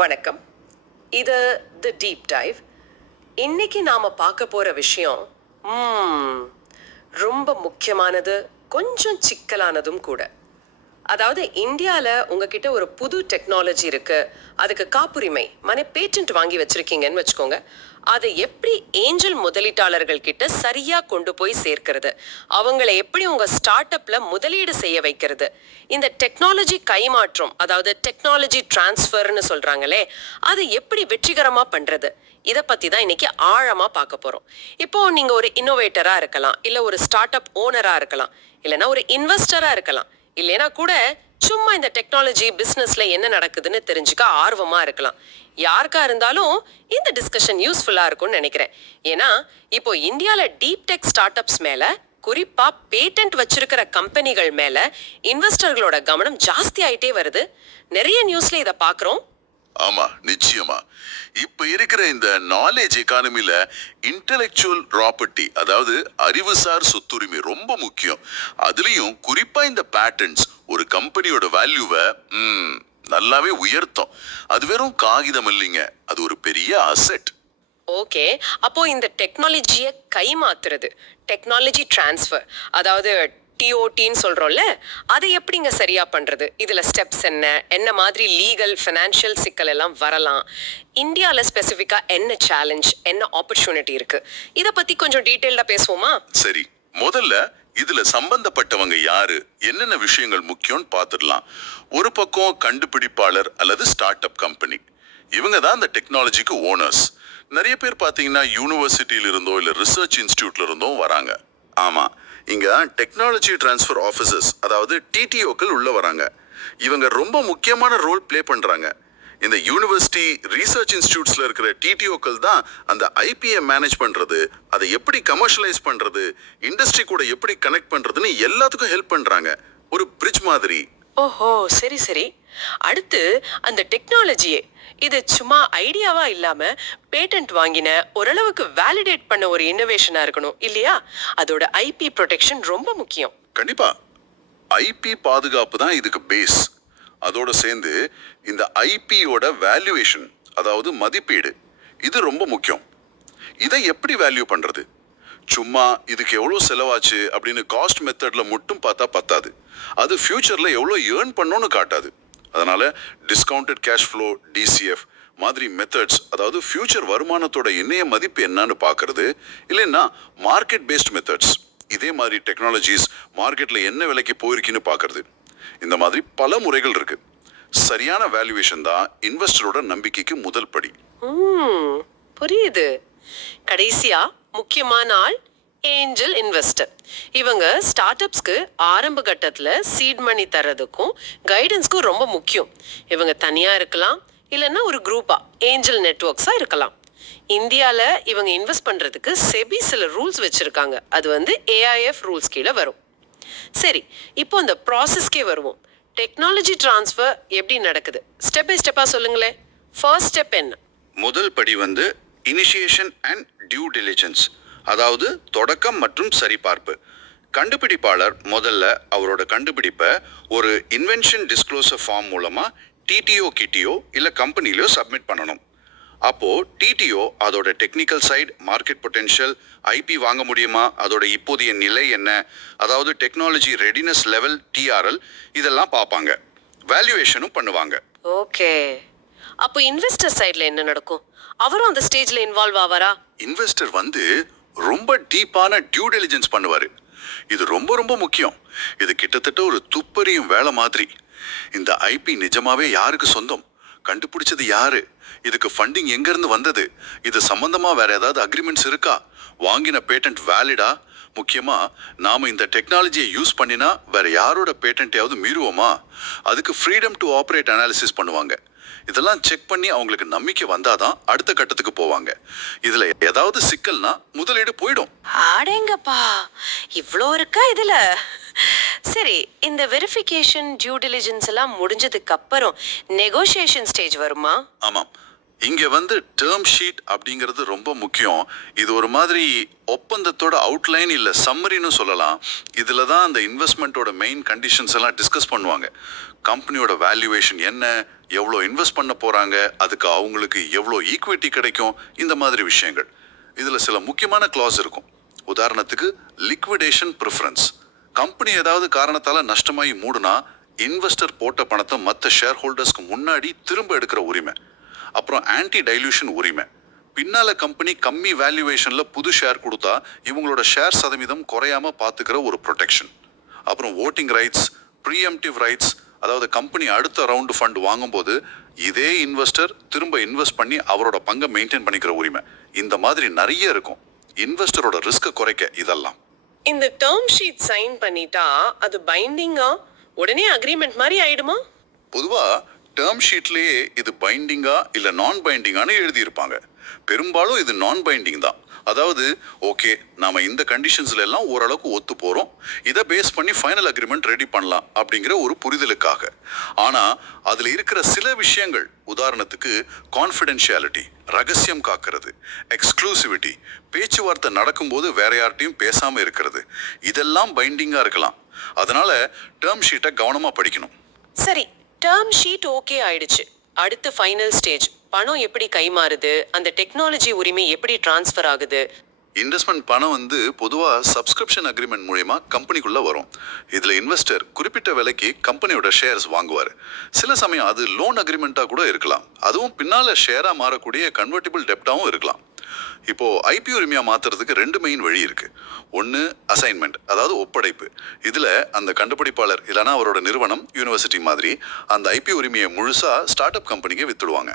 வணக்கம். இது தி deep dive இன்னைக்கு நாம பார்க்க போற விஷயம் ரொம்ப முக்கியமானது கொஞ்சம் சிக்கலானதும் கூட. அதாவது இந்தியாவில் உங்ககிட்ட ஒரு புது டெக்னாலஜி இருக்கு. அதுக்கு காப்புரிமை மன பேட்டன்ட் வாங்கி வச்சிருக்கீங்கன்னு வச்சுக்கோங்க. அதை எப்படி ஏஞ்சல் முதலீட்டாளர்கள் கிட்ட சரியா கொண்டு போய் சேர்க்கிறது? அவங்கள எப்படி உங்க ஸ்டார்ட் அப்ல முதலீடு செய்ய வைக்கிறது? இந்த டெக்னாலஜி கைமாற்றம் அதாவது டெக்னாலஜி டிரான்ஸ்ஃபர்னு சொல்றாங்களே அதை எப்படி வெற்றிகரமா பண்றது? இதை பத்தி தான் இன்னைக்கு ஆழமா பார்க்க போறோம். இப்போ நீங்க ஒரு இன்னோவேட்டரா இருக்கலாம் இல்ல ஒரு ஸ்டார்ட் அப் ஓனரா இருக்கலாம் இல்லைன்னா ஒரு இன்வெஸ்டரா இருக்கலாம். இல்லைனா கூட சும்மா இந்த டெக்னாலஜி பிஸ்னஸ்ல என்ன நடக்குதுன்னு தெரிஞ்சுக்க ஆர்வமா இருக்கலாம். யாருக்கா இருந்தாலும் இந்த டிஸ்கஷன் யூஸ்ஃபுல்லா இருக்கும்னு நினைக்கிறேன். ஏன்னா இப்போ இந்தியால டீப் டெக் ஸ்டார்ட் அப்ஸ் மேல குறிப்பா பேட்டன்ட் வச்சிருக்கிற கம்பெனிகள் மேல இன்வெஸ்டர்களோட கவனம் ஜாஸ்தி ஆயிட்டே வருது. நிறைய நியூஸ்ல இதை பாக்குறோம் ஆமா நிச்சயமா. இப்ப இருக்கிற இந்த நாலேஜ் எக்கானமியில் இன்டெலெக்சுவல் ப்ராப்பர்ட்டி அதாவது அறிவுசார் சொத்துரிமை ரொம்ப முக்கியம். அதுலயும் குறிப்பா இந்த பேட்டன்ஸ் ஒரு கம்பெனியோட வேல்யூவை நல்லாவே உயர்த்தும். அது வெறும் காகிதம் இல்லைங்க அது ஒரு பெரிய அசெட் ஓகே அப்போ இந்த டெக்னாலஜியை கைமாத்துறது டெக்னாலஜி டிரான்ஸ்ஃபர் அதாவது டிஓடின்னு சொல்கிறோம்ல அதை எப்படிங்க சரியாக பண்ணுறது இதில் ஸ்டெப்ஸ் என்ன? என்ன மாதிரி லீகல் ஃபினான்ஷியல் சிக்கல் எல்லாம் வரலாம்? இந்தியாவில் ஸ்பெசிஃபிக்காக என்ன சேலஞ்ச் என்ன ஆப்பர்ச்சுனிட்டி இருக்குது இதை பற்றி கொஞ்சம் டீட்டெயில்டாக பேசுவோமா? சரி. முதல்ல இதுல சம்பந்தப்பட்டவங்க யாரு? என்னென்ன விஷயங்கள் முக்கியம்னு பார்த்துடலாம். ஒரு பக்கம் கண்டுபிடிப்பாளர் அல்லது ஸ்டார்ட் அப் கம்பெனி இவங்க தான் இந்த டெக்னாலஜிக்கு ஓனர்ஸ் நிறைய பேர் பார்த்தீங்கன்னா யூனிவர்சிட்டியில இருந்தோ இல்லை ரிசர்ச் இன்ஸ்டியூட்ல இருந்தோ வராங்க. ஆமாம் இங்கே டெக்னாலஜி டிரான்ஸ்ஃபர் ஆஃபீஸர்ஸ் அதாவது டிடிஓக்கள் உள்ளே வராங்க. இவங்க ரொம்ப முக்கியமான ரோல் ப்ளே பண்ணுறாங்க இந்த யூனிவர்சிட்டி ரிசர்ச் இன்ஸ்டியூட்ஸில் இருக்கிற டிடிஓக்கள் தான் அந்த ஐபிஐ மேனேஜ் பண்ணுறது அதை எப்படி கமர்ஷியலைஸ் பண்ணுறது இண்டஸ்ட்ரி கூட எப்படி கனெக்ட் பண்ணுறதுன்னு எல்லாத்துக்கும் ஹெல்ப் பண்ணுறாங்க ஒரு பிரிட்ஜ் மாதிரி. ஓஹோ சரி சரி. அடுத்து அந்த டெக்னாலஜியே. இது சும்மா ஐடியாவா இல்லாம பேட்டன்ட் வாங்கின ஓரளவுக்கு வேலிடேட் பண்ண ஒரு இன்னோவேஷனா இருக்கணும் இல்லையா? அதோட ஐபி ப்ரொடெக்ஷன் ரொம்ப முக்கியம். கண்டிப்பா. ஐபி பாதுகாப்பு தான் இதுக்கு பேஸ் அதோட சேர்ந்து இந்த ஐபியோட வேல்யூவேஷன் அதாவது மதிப்பீடு இது ரொம்ப முக்கியம். இதை எப்படி வேல்யூ பண்றது? சும்மா இதுக்கு எவ்வளோ செலவாச்சு அப்படின்னு காஸ்ட் மெத்தடில் மட்டும் பார்த்தா பத்தாது. அது ஃப்யூச்சரில் எவ்வளோ ஏர்ன் பண்ணோன்னு காட்டாது. அதனால் டிஸ்கவுண்டட் கேஷ் ஃப்ளோ டிசிஎஃப் மாதிரி மெத்தட்ஸ் அதாவது ஃபியூச்சர் வருமானத்தோட இணைய மதிப்பு என்னன்னு பார்க்கறது இல்லைன்னா மார்க்கெட் பேஸ்ட் மெத்தட்ஸ் இதே மாதிரி டெக்னாலஜிஸ் மார்க்கெட்டில் என்ன விலைக்கு போயிருக்குன்னு பார்க்கறது. இந்த மாதிரி பல முறைகள் இருக்கு. சரியான வேல்யூவேஷன் தான் இன்வெஸ்டரோட நம்பிக்கைக்கு முதல் படி. புரியுது. கடைசியா முக்கியமான ஆள் ஏஞ்சல் இன்வெஸ்டர். இவங்க ஸ்டார்ட் அப்ஸ்க்கு ஆரம்ப கட்டத்தில் சீட் மணி தர்றதுக்கும் கைடன்ஸ்க்கும் ரொம்ப முக்கியம். இவங்க தனியாக இருக்கலாம் இல்லைன்னா ஒரு குரூப்பாக ஏஞ்சல் நெட்ஒர்க்ஸாக இருக்கலாம். இந்தியாவில் இவங்க இன்வெஸ்ட் பண்ணுறதுக்கு செபி சில ரூல்ஸ் வச்சுருக்காங்க. அது வந்து ஏஐஎஃப் ரூல்ஸ் கீழே வரும். சரி இப்போ இந்த ப்ராசஸ்க்கே வருவோம். டெக்னாலஜி ட்ரான்ஸ்ஃபர் எப்படி நடக்குது? ஸ்டெப் பை ஸ்டெப்பாக சொல்லுங்களேன். ஃபர்ஸ்ட் ஸ்டெப் என்ன? முதல் படி வந்து இனிஷியேஷன் அண்ட் டியூ டெலிஜென்ஸ். அதாவது தொடக்கம் மற்றும் சரிபார்ப்பு. கண்டுபிடிப்பாளர் முதல்ல அவரோட கண்டுபிடிப்பை ஒரு இன்வென்ஷன் டிஸ்க்ளோசர் ஃபார்ம் மூலமாக டிடிஓ கிட்டியோ இல்லை கம்பெனிலையோ சப்மிட் பண்ணணும். அப்போ டிடிஓ அதோட technical side market potential IP வாங்க முடியுமா அதோட இப்போதைய நிலை என்ன அதாவது டெக்னாலஜி ரெடினஸ் லெவல் டிஆர்எல் இதெல்லாம் பார்ப்பாங்க. வேல்யூவேஷனும் பண்ணுவாங்க. ஓகே. அப்போ இன்வெஸ்டர் சைடுல என்ன நடக்கும்? அவரும் அந்த ஸ்டேஜ்ல இன்வால்வ் ஆவாரா? இன்வெஸ்டர் வந்து ரொம்ப டீப்பான டியூ டெலிஜென்ஸ் பண்ணுவார். இது ரொம்ப ரொம்ப முக்கியம். இது கிட்டத்தட்ட ஒரு துப்பறியும் வேலை மாதிரி. இந்த ஐபி நிஜமாவே யாருக்கு சொந்தம்? கண்டுபிடிச்சது யாரு? இதுக்கு ஃபண்டிங் எங்கேருந்து வந்தது? இது சம்மந்தமாக வேற ஏதாவது அக்ரிமெண்ட்ஸ் இருக்கா? வாங்கின பேட்டன்ட் வேலிடா முக்கியமாக நாம் இந்த டெக்னாலஜியை யூஸ் பண்ணினா வேற யாரோட பேட்டன்ட்டையாவது மீறுவோமா? அதுக்கு ஃப்ரீடம் டு ஆப்ரேட் அனாலிசிஸ் பண்ணுவாங்க. இதெல்லாம் செக் பண்ணி அவங்களுக்கு நம்பிக்கை வந்தாதான் அடுத்த கட்டத்துக்கு போவாங்க. இதுல ஏதாவது சிக்கல்னா முதலீடு போயிடும். ஆடேங்கப்பா இவ்வளோ இருக்கா இதுல? சரி இந்த வெரிஃபிகேஷன் டியூ டெலிஜென்ஸ் எல்லாம் முடிஞ்சதுக்கு அப்புறம் நெகோசியேஷன் ஸ்டேஜ் வருமா? ஆமாம். இங்கே வந்து டேர்ம் ஷீட் அப்படிங்கிறது ரொம்ப முக்கியம். இது ஒரு மாதிரி ஒப்பந்தத்தோட அவுட்லைன் இல்லை சம்மரின்னு சொல்லலாம். இதில் தான் அந்த இன்வெஸ்ட்மெண்ட்டோட மெயின் கண்டிஷன்ஸ் எல்லாம் டிஸ்கஸ் பண்ணுவாங்க. கம்பெனியோட வேல்யூவேஷன் என்ன எவ்வளோ இன்வெஸ்ட் பண்ண போகிறாங்க அதுக்கு அவங்களுக்கு எவ்வளோ ஈக்விட்டி கிடைக்கும் இந்த மாதிரி விஷயங்கள். இதில் சில முக்கியமான கிளாஸ் இருக்கும். உதாரணத்துக்கு லிக்விடேஷன் ப்ரிஃபரன்ஸ் கம்பெனி ஏதாவது காரணத்தால் நஷ்டமாகி மூடுனா இன்வெஸ்டர் போட்ட பணத்தை மற்ற ஷேர் ஹோல்டர்ஸ்க்கு முன்னாடி திரும்ப எடுக்கிற உரிமை. அப்புறம் ஆன்டி டைல்யூஷன் உரிமை. பின்னால கம்பெனி கம்மி வேல்யூவேஷன்ல புது ஷேர் கொடுத்தா இவங்களோட ஷேர் சதவீதம் குறையாம பாத்துக்கிற ஒரு ப்ரொடெக்ஷன் அப்புறம் ஓட்டிங் ரைட்ஸ் ப்ரீஎம்டிவ் ரைட்ஸ் அதாவது கம்பெனி அடுத்த ரவுண்டு ஃபண்ட் வாங்கும்போது இதே இன்வெஸ்டர் திரும்ப இன்வெஸ்ட் பண்ணி அவரோட பங்கை மெயின்டைன் பண்ணிக்கிற உரிமை. இந்த மாதிரி நிறைய இருக்கும். இன்வெஸ்டரோட ரிஸ்க்கை குறைக்க இதெல்லாம். இந்த டேர்ம் ஷீட் சைன் பண்ணிட்டா அது பைண்டிங்கா உடனே அக்ரிமெண்ட் மாதிரி ஆயிடுமா? பொதுவா டேர்ம் ஷீட்லேயே இது பைண்டிங்கா இல்லை நான் பைண்டிங்கான்னு எழுதியிருப்பாங்க. பெரும்பாலும் இது நான் பைண்டிங் தான். அதாவது ஓகே நாம இந்த கண்டிஷன்ஸ்ல எல்லாம் ஓரளவுக்கு ஒத்து போகிறோம் இதை பேஸ் பண்ணி ஃபைனல் அக்ரிமெண்ட் ரெடி பண்ணலாம் அப்படிங்கிற ஒரு புரிதலுக்காக. ஆனால் அதில் இருக்கிற சில விஷயங்கள் உதாரணத்துக்கு கான்ஃபிடென்ஷியாலிட்டி ரகசியம் காக்கிறது எக்ஸ்க்ளூசிவிட்டி பேச்சுவார்த்தை நடக்கும்போது வேற யார்ட்டையும் பேசாமல் இருக்கிறது இதெல்லாம் பைண்டிங்காக இருக்கலாம். அதனால டேர்ம் ஷீட்டை கவனமாக படிக்கணும். சரி டேர்ம் ஷீட் ஓகே ஆயிடுச்சு. அடுத்து ஃபைனல் ஸ்டேஜ் பணம் எப்படி கைமாறுது? அந்த டெக்னாலஜி உரிமை எப்படி டிரான்ஸ்ஃபர் ஆகுது? இன்வெஸ்ட்மெண்ட் பணம் வந்து பொதுவாக சப்ஸ்கிரிப்ஷன் அக்ரிமெண்ட் மூலயமா கம்பெனிக்குள்ளே வரும். இதில் இன்வெஸ்டர் குறிப்பிட்ட விலைக்கு கம்பெனியோட ஷேர்ஸ் வாங்குவார். சில சமயம் அது லோன் அக்ரிமெண்ட்டாக கூட இருக்கலாம். அதுவும் பின்னால் ஷேராக மாறக்கூடிய கன்வெர்ட்டிபிள் டெப்டாகவும் இருக்கலாம். இப்போ ஐபி உரிமையா மாத்துறதுக்கு ரெண்டு மெயின் வழி இருக்கு. ஒன்று அசைன்மெண்ட் அதாவது ஒப்படைப்பு. இதுல அந்த கண்டுபிடிப்பாளர் இல்லைன்னா அவரோட நிறுவனம் யூனிவர்சிட்டி மாதிரி அந்த ஐபி உரிமையை முழுசா ஸ்டார்ட் அப் கம்பெனிக்கு வித்துடுவாங்க.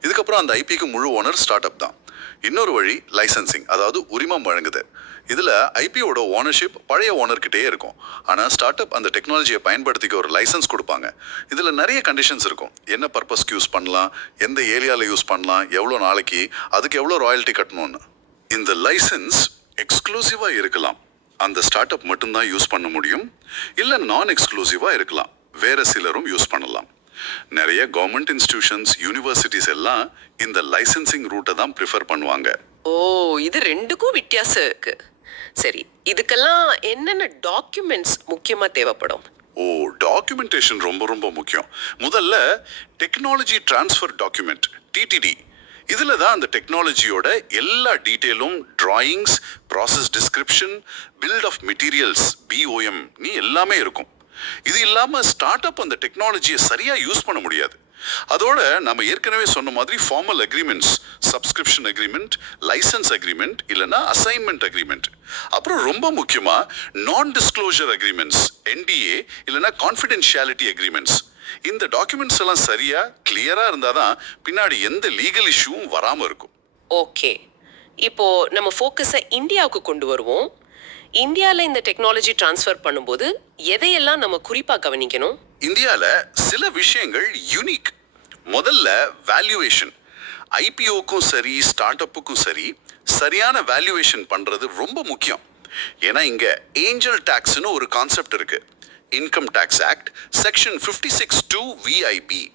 இதுக்கப்புறம் அந்த ஐபிக்கு முழு ஓனர் ஸ்டார்ட் அப் தான். இன்னொரு வழி லைசன்சிங் அதாவது உரிமம் வழங்குது இதில் ஐபியோட ஓனர்ஷிப் பழைய ஓனர்கிட்டே இருக்கும். ஆனால் ஸ்டார்ட் அப் அந்த டெக்னாலஜியை பயன்படுத்திக்க ஒரு லைசன்ஸ் கொடுப்பாங்க. இதில் நிறைய கண்டிஷன்ஸ் இருக்கும். என்ன பர்பஸ்க்கு யூஸ் பண்ணலாம்? எந்த ஏரியாவில் யூஸ் பண்ணலாம்? எவ்வளோ நாளைக்கு? அதுக்கு எவ்வளோ ராயல்ட்டி கட்டணும்னு. இந்த லைசன்ஸ் எக்ஸ்க்ளூசிவாக இருக்கலாம். அந்த ஸ்டார்ட் அப் மட்டும்தான் யூஸ் பண்ண முடியும். இல்லை நான் எக்ஸ்க்ளூசிவாக இருக்கலாம். வேறு சிலரும் யூஸ் பண்ணலாம். நிறைய கவர்மெண்ட் இன்ஸ்டிடியூஷன்ஸ் யூனிவர்சிட்டிஸ் எல்லாம் இந்த லைசன்சிங் ரூட்டை தான் ப்ரிஃபர் பண்ணுவாங்க. ஓ இது ரெண்டுக்கும் வித்தியாசம் இருக்கு. சரி இதுக்கெல்லாம் என்னென்ன டாக்குமெண்ட்ஸ் முக்கியமாக தேவைப்படும்? ஓ டாக்குமெண்டேஷன் ரொம்ப ரொம்ப முக்கியம். முதல்ல டெக்னாலஜி ட்ரான்ஸ்ஃபர் டாக்குமெண்ட் டிடிடி இதில் தான் அந்த டெக்னாலஜியோட எல்லா டீட்டெயிலும் drawings process description build of materials BOM நீ எல்லாமே இருக்கும். இது இல்லாமல் ஸ்டார்ட் அப் அந்த டெக்னாலஜியை சரியாக யூஸ் பண்ண முடியாது. அதோட நம்ம ஏற்கனவே சொன்ன மாதிரி formal agreements subscription agreement license agreement இல்லைன்னா அசைன்மெண்ட் அக்ரிமெண்ட் அப்புறம் ரொம்ப முக்கியமாக நான் டிஸ்க்ளோஷர் அக்ரிமெண்ட்ஸ் என்டிஏ இல்லைன்னா கான்ஃபிடென்ஷியாலிட்டி அக்ரிமெண்ட்ஸ் இந்த டாக்குமெண்ட்ஸ் எல்லாம் சரியா கிளியரா இருந்தாதான் பின்னாடி எந்த லீகல் இஷ்யூவும் வராம இருக்கும். ஓகே இப்போ நம்ம ஃபோக்கஸை இந்தியாவுக்கு கொண்டு வருவோம். இந்தியாவில் இந்த டெக்னாலஜி ட்ரான்ஸ்ஃபர் பண்ணும்போது எதையெல்லாம் நம்ம குறிப்பாக கவனிக்கணும்? இந்தியாவில் சில விஷயங்கள் யூனிக் முதல்ல வேல்யூவேஷன் ஐபிஓக்கும் சரி ஸ்டார்ட் அப்புக்கும் சரி சரியான வேல்யூவேஷன் பண்ணுறது ரொம்ப முக்கியம். ஏன்னா இங்கே ஏஞ்சல் டேக்ஸ்னு ஒரு கான்செப்ட் இருக்குது income tax act section fifty six two VIB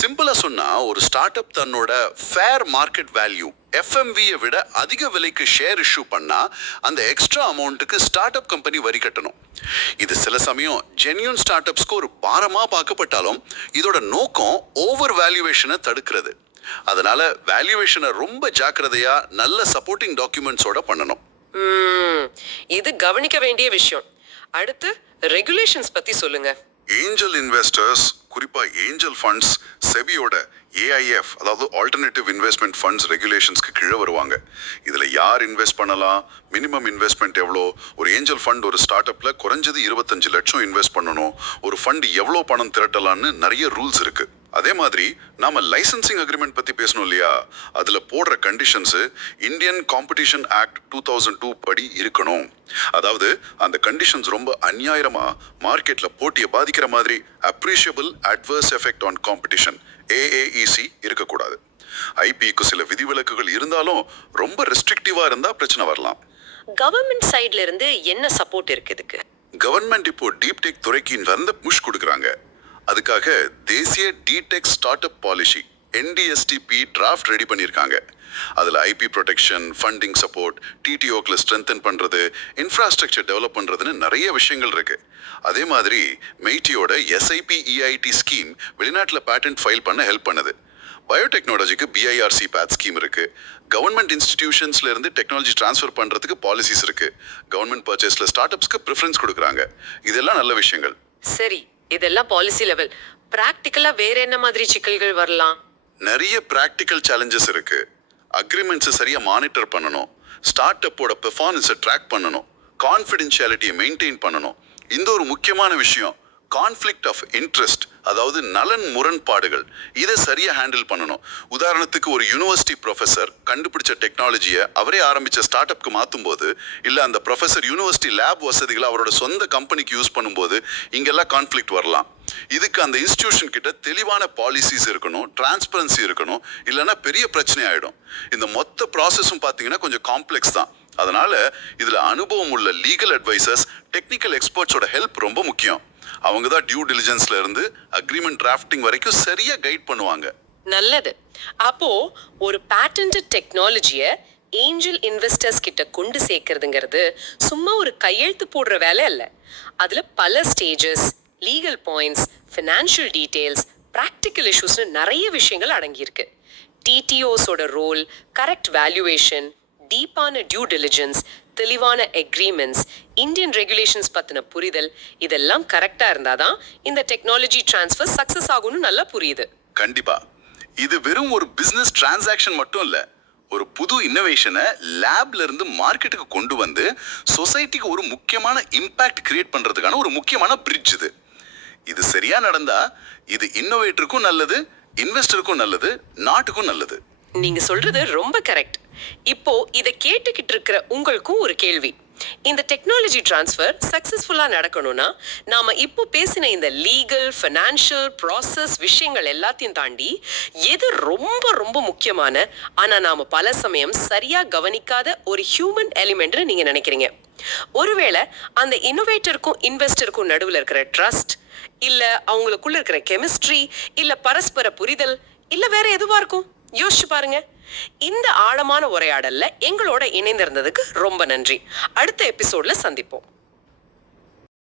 சிம்பிளா சொன்னா ஒரு ஸ்டார்ட் அப் தன்னோட ஃபேர் மார்க்கெட் வேல்யூ எஃப்எம்வியை விட அதிக விலைக்கு ஷேர் இஷ்யூ பண்ணா அந்த எக்ஸ்ட்ரா அமௌண்ட்டுக்கு ஸ்டார்ட் அப் கம்பெனி வரி கட்டணும். இது சில சமயம் ஜென்யூன் ஸ்டார்ட் அப்ஸ்க்கு ஒரு பாரமா பார்க்கப்பட்டாலும் இதோட நோக்கம் ஓவர் வேல்யூவேஷனை தடுக்கிறது. அதனால வேல்யூவேஷனை ரொம்ப ஜாக்கிரதையா நல்ல சப்போர்ட்டிங் டாக்குமெண்ட்ஸோட பண்ணணும். ம், இது கவனிக்க வேண்டிய விஷயம். அடுத்து ரெகுலேஷன்ஸ் பத்தி சொல்லுங்க. ஏஞ்சல் இன்வெஸ்டர்ஸ் குறிப்பாக ஏஞ்சல் ஃபண்ட்ஸ் செபியோட ஏஐஎஃப் அதாவது ஆல்டர்னேட்டிவ் இன்வெஸ்ட்மெண்ட் ஃபண்ட்ஸ் ரெகுலேஷன்ஸ்க்கு கீழே வருவாங்க. இதில் யார் இன்வெஸ்ட் பண்ணலாம்? மினிமம் இன்வெஸ்ட்மெண்ட் எவ்வளோ? ஒரு ஏஞ்சல் ஃபண்ட் ஒரு ஸ்டார்ட் அப்பில் குறைஞ்சது இருபத்தஞ்சு லட்சம் இன்வெஸ்ட் பண்ணணும். ஒரு ஃபண்ட் எவ்வளோ பணம் திரட்டலான்னு நிறைய ரூல்ஸ் இருக்குது அதே மாதிரி நாம லைசன்சிங் அக்ரிமெண்ட் பத்தி பேசணும் இல்லையா? அதுல போடுற conditions Indian competition act two thousand two படி இருக்கணும். அதாவது அந்த கண்டிஷன்ஸ் ரொம்ப அநியாயமா மார்க்கெட்ல போட்டியை பாதிக்கிற மாதிரி appreciable adverse effect on competition AAEC இருக்கக்கூடாது. ஐபிக்கு சில விதிவிலக்குகள் இருந்தாலும் ரொம்ப ரெஸ்ட்ரிக்டிவா இருந்தா பிரச்சனை வரலாம். கவர்மெண்ட் சைட்ல இருந்து என்ன சப்போர்ட் இருக்கு இதுக்கு? கவர்மெண்ட் இப்போ டீப் டெக் துறைக்கு நல்ல புஷ் கொடுக்குறாங்க. அதுக்காக தேசிய டிடெக் start up policy NDSTP draft ready பண்ணியிருக்காங்க. அதில் ஐபி ப்ரொடெக்ஷன் ஃபண்டிங் சப்போர்ட் டிடிஓக்கில் ஸ்ட்ரென்தன் பண்ணுறது இன்ஃப்ராஸ்ட்ரக்சர் டெவலப் பண்ணுறதுன்னு நிறைய விஷயங்கள் இருக்கு. அதே மாதிரி மெய்டியோட எஸ்ஐபி இஐடி ஸ்கீம் வெளிநாட்டில் பேட்டன்ட் ஃபைல் பண்ண ஹெல்ப் பண்ணுது. பயோடெக்னாலஜிக்கு பிஐஆர்சி பேட் ஸ்கீம் இருக்கு. கவர்மெண்ட் இன்ஸ்டிடியூஷன்ஸ்ல இருந்து டெக்னாலஜி ட்ரான்ஸ்ஃபர் பண்றதுக்கு பாலிசிஸ் இருக்கு. கவர்மெண்ட் பர்ச்சேஸ்ல ஸ்டார்ட் அப்ஸ்க்கு ப்ரிஃபரன்ஸ் கொடுக்குறாங்க. இதெல்லாம் நல்ல விஷயங்கள். சரி இதெல்லாம் பாலிசி லெவல் பிராக்டிக்கலா வேற என்ன மாதிரி சிக்கல்கள் வரலாம்? நிறைய ப்ராக்டிக்கல் சேலஞ்சஸ் இருக்கு. அக்ரிமெண்ட்ஸை சரியாக மானிட்டர் பண்ணணும். ஸ்டார்ட் அப்போட பெர்ஃபார்மன்ஸை ட்ராக் பண்ணணும். கான்ஃபிடென்ஷியாலிட்டியை மெயின்டைன் பண்ணணும். இந்த ஒரு முக்கியமான விஷயம். கான்ஃப்ளிக்ட் ஆஃப் இன்ட்ரெஸ்ட் அதாவது நலன் முரண்பாடுகள் இதை சரியாக ஹேண்டில் பண்ணணும். உதாரணத்துக்கு ஒரு யூனிவர்சிட்டி ப்ரொஃபஸர் கண்டுபிடிச்ச டெக்னாலஜியை அவரே ஆரம்பித்த ஸ்டார்ட் அப்க்கு மாற்றும் போது இல்லை அந்த ப்ரொஃபஸர் யூனிவர்சிட்டி லேப் வசதிகளை அவரோட சொந்த கம்பெனிக்கு யூஸ் பண்ணும்போது இங்கெல்லாம் கான்ஃப்ளிக்ட் வரலாம். இதுக்கு அந்த இன்ஸ்டிடியூஷன் கிட்ட தெளிவான பாலிசிஸ் இருக்கணும் டிரான்ஸ்பரன்சி இருக்கணும் இல்லைன்னா பெரிய பிரச்சனை ஆகிடும் இந்த மொத்த ப்ராசஸும் பார்த்தீங்கன்னா கொஞ்சம் காம்ப்ளெக்ஸ் தான். அதனால இதில் அனுபவம் உள்ள லீகல் அட்வைசர்ஸ் டெக்னிக்கல் எக்ஸ்பர்ட்ஸோட ஹெல்ப் ரொம்ப முக்கியம். அவங்க தான் டியூ டெலிஜென்ஸ்ல இருந்து அக்ரிமெண்ட் டிராஃப்டிங் வரைக்கும் சரியா கைட் பண்ணுவாங்க. நல்லது. அப்போ ஒரு பேட்டன்ட் டெக்னாலஜிய ஏஞ்சல் இன்வெஸ்டர்ஸ் கிட்ட கொண்டு சேர்க்கறதுங்கிறது சும்மா ஒரு கையெழுத்து போடுற வேலை இல்லை அதுல பல stages legal points financial details practical இஷ்யூஸ்னு நிறைய விஷயங்கள் அடங்கியிருக்கு. டிடிஓஸோட ரோல் கரெக்ட் வேல்யூவேஷன் டீப்பான டியூ டெலிஜென்ஸ் தெளிவான எக்ரிமெண்ட்ஸ் இந்தியன் ரெகுலேஷன்ஸ் பற்றின புரிதல் இதெல்லாம் கரெக்டாக இருந்தால் தான் இந்த டெக்னாலஜி ட்ரான்ஸ்ஃபர் சக்ஸஸ் ஆகும்னு நல்லா புரியுது. கண்டிப்பாக இது வெறும் ஒரு பிஸ்னஸ் டிரான்சாக்ஷன் மட்டும் இல்லை ஒரு புது இன்னோவேஷனை லேப்ல இருந்து மார்க்கெட்டுக்கு கொண்டு வந்து சொசைட்டிக்கு ஒரு முக்கியமான இம்பாக்ட் கிரியேட் பண்ணுறதுக்கான ஒரு முக்கியமான பிரிட்ஜ் இது. இது சரியா நடந்தா இது இன்னோவேட்டருக்கும் நல்லது இன்வெஸ்டருக்கும் நல்லது நாட்டுக்கும் நல்லது. நீங்க சொல்றது ரொம்ப கரெக்ட் இப்போ இதை கேட்டுக்கிட்டு இருக்கிற உங்களுக்கும் ஒரு கேள்வி. இந்த டெக்னாலஜி ட்ரான்ஸ்ஃபர் சக்சஸ்ஃபுல்லா நடக்கணும்னா நாம இப்போ பேசின இந்த லீகல் ஃபினான்ஷியல் ப்ராசஸ் விஷயங்கள் எல்லாத்தையும் தாண்டி எது ரொம்ப ரொம்ப முக்கியமான ஆனா நாம பல சமயம் சரியா கவனிக்காத ஒரு ஹியூமன் எலிமெண்ட்னு நீங்க நினைக்கிறீங்க. ஒருவேளை அந்த இன்னோவேட்டருக்கும் இன்வெஸ்டருக்கும் நடுவில் இருக்கிற ட்ரஸ்ட் இல்லை அவங்களுக்குள்ள இருக்கிற கெமிஸ்ட்ரி இல்லை பரஸ்பர புரிதல் இல்லை வேற எதுவாக இருக்கும்? யோசிச்சு பாருங்க. இந்த ஆழமான உரையாடல்ல எங்களோட இணைந்திருந்ததுக்கு ரொம்ப நன்றி. அடுத்த எபிசோட்ல சந்திப்போம்.